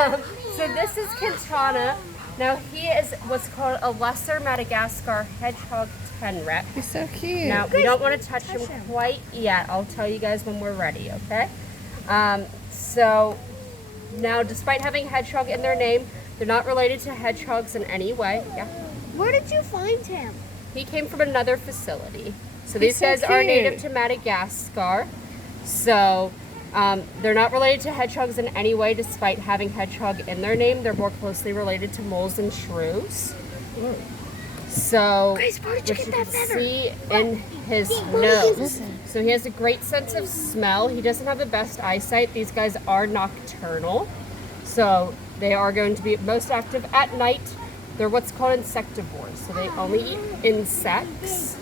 So this is Quintana. Now he is what's called a lesser Madagascar hedgehog tenrec. He's so cute. Now we don't want to touch him quite yet. I'll tell you guys when we're ready, okay? So now, despite having hedgehog in their name, they're not related to hedgehogs in any way. Yeah. Where did you find him? He came from another facility. So He's these so guys are cute. native to Madagascar. So they're not related to hedgehogs in any way, despite having hedgehog in their name. They're more closely related to moles and shrews. So, Grace, where did you which get you that can feather? see in his nose. So he has a great sense of smell. He doesn't have the best eyesight. These guys are nocturnal. So they are going to be most active at night. They're what's called insectivores. So they only eat insects.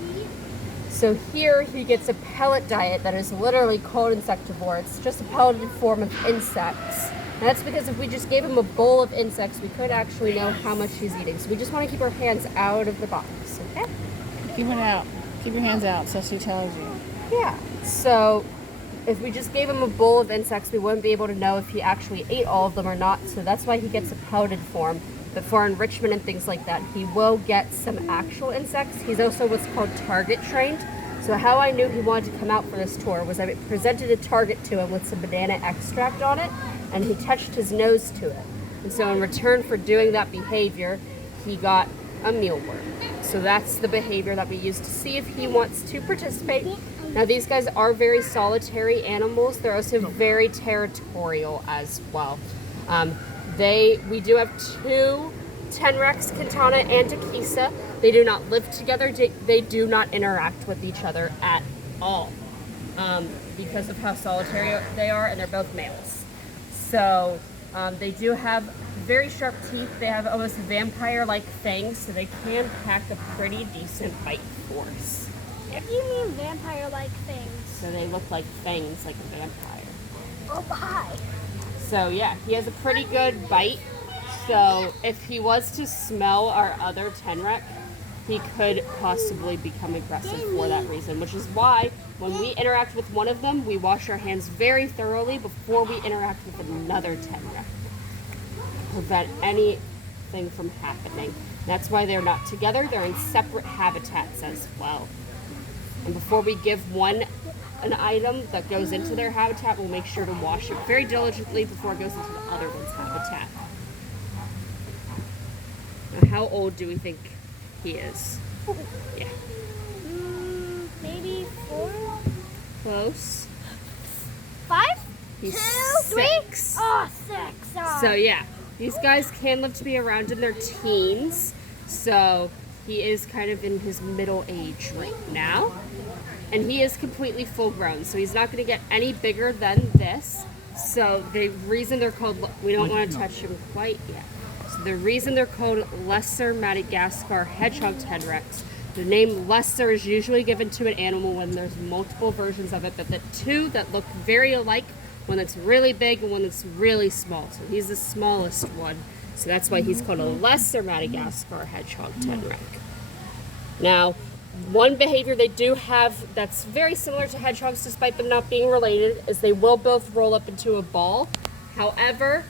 So here he gets a pellet diet that is literally called insectivore. It's just a pelleted form of insects. And that's because if we just gave him a bowl of insects, we could actually know how much he's eating. So we just want to keep our hands out of the box, okay? Keep it out. Keep your hands out, so she tells you. Yeah. So if we just gave him a bowl of insects, we wouldn't be able to know if he actually ate all of them or not. So that's why he gets a pelleted form. But for enrichment and things like that, he will get some actual insects. He's also what's called target trained. So how I knew he wanted to come out for this tour was I presented a target to him with some banana extract on it, and he touched his nose to it. And so in return for doing that behavior, he got a mealworm. So that's the behavior that we use to see if he wants to participate. Now these guys are very solitary animals. They're also very territorial as well. We do have two tenrecs, Quintana and Takisa. They do not live together. They do not interact with each other at all because of how solitary they are, and they're both males. So they do have very sharp teeth. They have almost vampire-like fangs, so they can pack a pretty decent bite force. What do you mean vampire-like things? So they look like fangs, like a vampire. Oh, hi. So yeah, he has a pretty good bite. So if he was to smell our other tenrec, he could possibly become aggressive for that reason, which is why when we interact with one of them, we wash our hands very thoroughly before we interact with another tenrec. Prevent anything from happening. That's why they're not together. They're in separate habitats as well. And before we give one an item that goes into their habitat, we'll make sure to wash it very diligently before it goes into the other one's habitat. Now, how old do we think he is? Yeah. Maybe 4? Close. 5? He's 2? 6. 3? Oh, 6. Oh. So yeah, these guys can live to be around in their teens. So he is kind of in his middle age right now. And he is completely full grown. So he's not going to get any bigger than this. So the reason they're called, we don't want to touch him quite yet. So the reason they're called lesser Madagascar hedgehog tenrecs, the name lesser is usually given to an animal when there's multiple versions of it, but the two that look very alike, one that's really big and one that's really small. So he's the smallest one. So that's why he's called a lesser Madagascar hedgehog tenrec. Now, one behavior they do have that's very similar to hedgehogs despite them not being related is they will both roll up into a ball. However,